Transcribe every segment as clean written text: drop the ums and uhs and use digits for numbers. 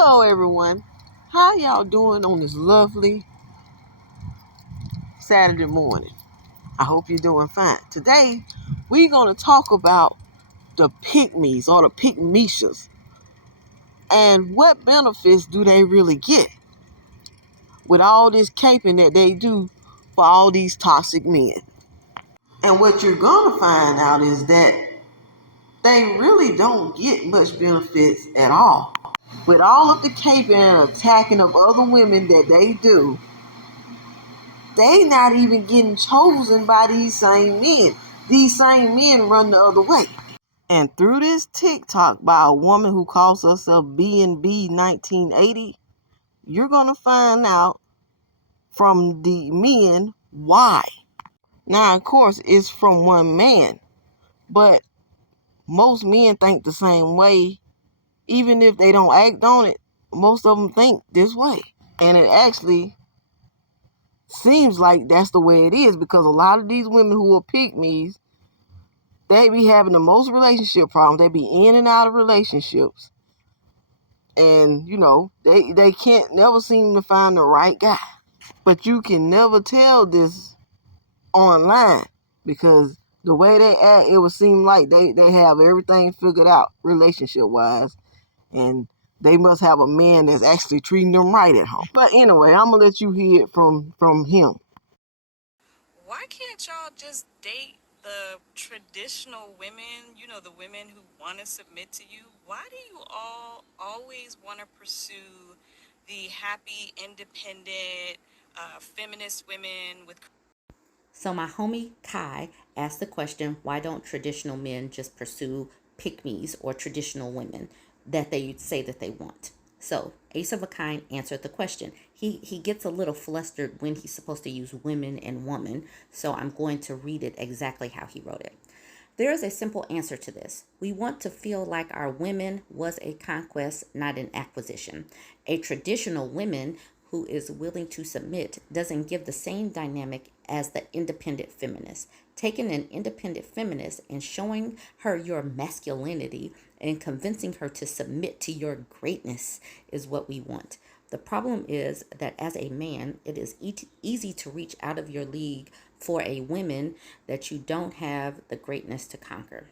Hello everyone. How y'all doing on this lovely Saturday morning? I hope you're doing fine. Today we're going to talk about the Pick Mes or the Pick Meshas and what benefits do they really get with all this caping that they do for all these toxic men. And what you're going to find out is that they really don't get much benefits at all. With all of the caping and attacking of other women that they do, they not even getting chosen by these same men. These same men run the other way. And through this TikTok by a woman who calls herself B&B 1980, you're going to find out from the men why. Now, of course, it's from one man, but most men think the same way. Even if they don't act on it, most of them think this way. And it actually seems like that's the way it is, because a lot of these women who are pick-mes, they be having the most relationship problems. They be in and out of relationships. And, they can't never seem to find the right guy. But you can never tell this online, because the way they act, it would seem like they have everything figured out relationship-wise. And they must have a man that's actually treating them right at home. But anyway, I'm going to let you hear it from him. Why can't y'all just date the traditional women, the women who want to submit to you? Why do you all always want to pursue the happy, independent, feminist women with... So my homie Kai asked the question, why don't traditional men just pursue pick-mes or traditional women that they say that they want? So Ace of a Kind answered the question. He gets a little flustered when he's supposed to use women and woman, so I'm going to read it exactly how he wrote it. There is a simple answer to this. We want to feel like our women was a conquest, not an acquisition. A traditional woman who is willing to submit doesn't give the same dynamic as the independent feminist. Taking an independent feminist and showing her your masculinity and convincing her to submit to your greatness is what we want. The problem is that as a man, it is easy to reach out of your league for a woman that you don't have the greatness to conquer.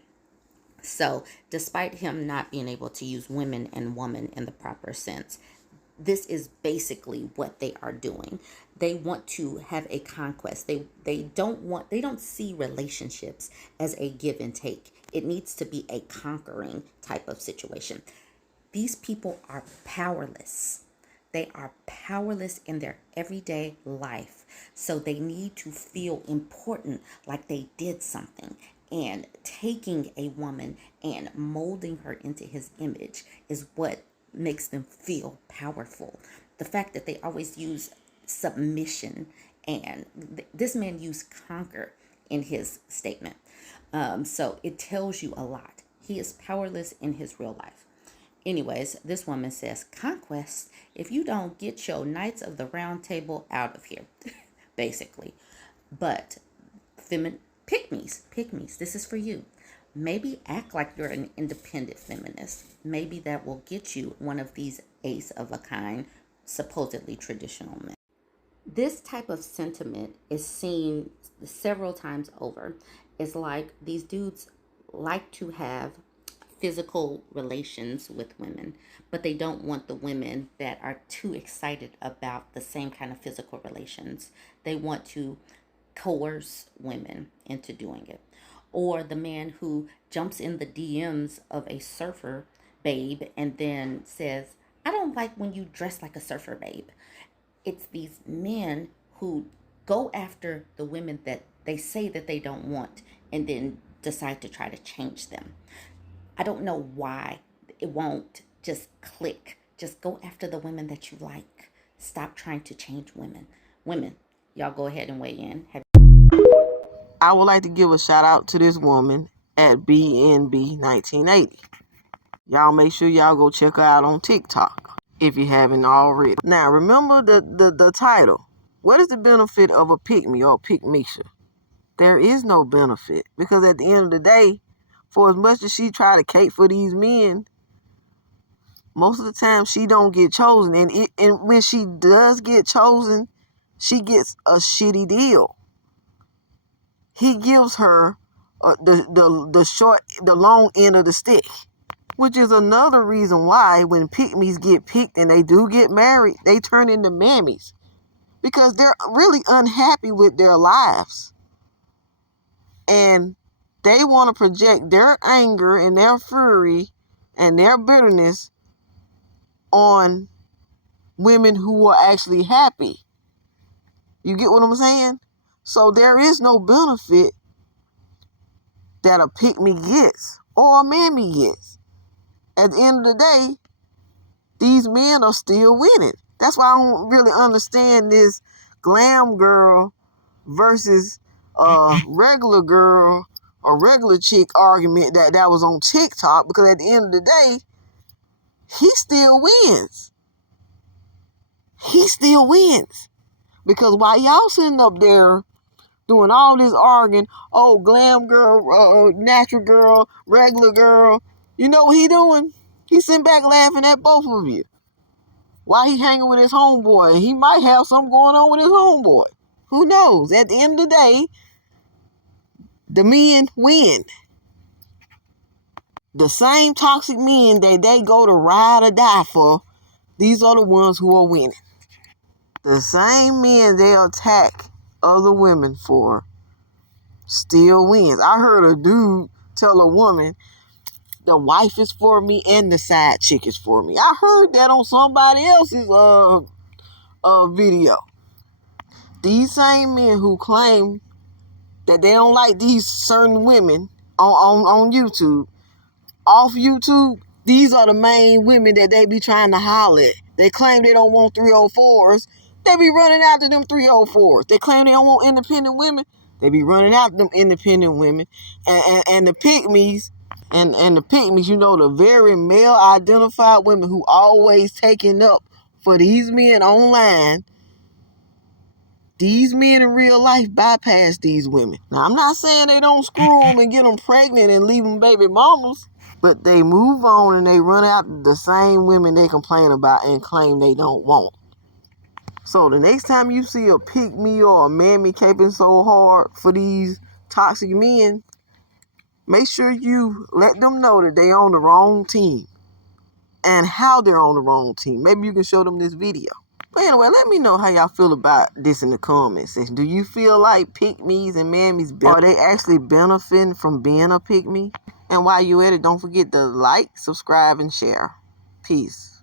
So, despite him not being able to use women and woman in the proper sense, this is basically what they are doing. They want to have a conquest. They don't see relationships as a give and take. It needs to be a conquering type of situation. These people are powerless. They are powerless in their everyday life. So they need to feel important, like they did something. And taking a woman and molding her into his image is what makes them feel powerful. The fact that they always use submission, and this man used conquer in his statement. So it tells you a lot. He is powerless in his real life. Anyways, this woman says, conquest, if you don't get your Knights of the Round Table out of here, basically. But pick-mes, this is for you. Maybe act like you're an independent feminist. Maybe that will get you one of these ace of a kind, supposedly traditional men. This type of sentiment is seen several times over. It's like these dudes like to have physical relations with women, but they don't want the women that are too excited about the same kind of physical relations. They want to coerce women into doing it. Or the man who jumps in the DMs of a surfer babe and then says, I don't like when you dress like a surfer babe. It's these men who go after the women that they say that they don't want and then decide to try to change them. I don't know why it won't just click. Just go after the women that you like. Stop trying to change women. Women, y'all go ahead and weigh in. I would like to give a shout out to this woman at BNB 1980. Y'all make sure y'all go check her out on TikTok if you haven't already. Now, remember the title. What is the benefit of a pick-me or a pick-mesha? There is no benefit, because at the end of the day, for as much as she try to cape for these men, most of the time she don't get chosen, and when she does get chosen, she gets a shitty deal. He gives her the long end of the stick, which is another reason why when pick-mes get picked and they do get married, they turn into mammies because they're really unhappy with their lives, and they want to project their anger and their fury and their bitterness on women who are actually happy. You get what I'm saying? So there is no benefit that a pick-me gets or a mammy gets. At the end of the day, these men are still winning. That's why I don't really understand this glam girl versus regular girl or regular chick argument that was on TikTok, because at the end of the day, he still wins. He still wins. Because while y'all sitting up there doing all this arguing, oh, glam girl, natural girl, regular girl, you know what he doing? He's sitting back laughing at both of you. While he hanging with his homeboy, he might have something going on with his homeboy. Who knows? At the end of the day, the men win. The same toxic men that they go to ride or die for, these are the ones who are winning. The same men they attack other women for still wins. I heard a dude tell a woman, the wife is for me and the side chick is for me. I heard that on somebody else's video. These same men who claim that they don't like these certain women on YouTube, off YouTube, these are the main women that they be trying to holler at. They claim they don't want 304s. They be running after them 304s. They claim they don't want independent women. They be running after them independent women. And the pick-mes, and the pick-mes, you know, the very male-identified women who always taking up for these men online. These men in real life bypass these women. Now, I'm not saying they don't screw them and get them pregnant and leave them baby mamas, but they move on and they run out the same women they complain about and claim they don't want. So the next time you see a pick-me or a mammy caping so hard for these toxic men, make sure you let them know that they on the wrong team and how they're on the wrong team. Maybe you can show them this video. But anyway, let me know how y'all feel about this in the comment section. Do you feel like pick-mes and mammies, are they actually benefiting from being a pick-me? And while you at it, don't forget to like, subscribe, and share. Peace.